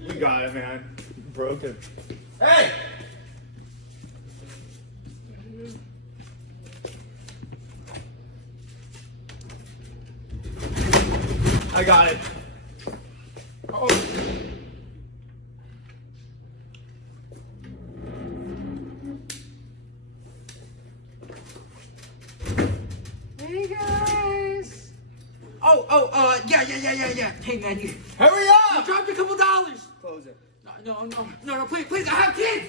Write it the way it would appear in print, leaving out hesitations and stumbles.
You got it, man. Broke it. Hey! I got it. Oh. Hey guys. Yeah. Hey man, you Hurry up! dropped a couple dollars. Close it. No, please, I have kids.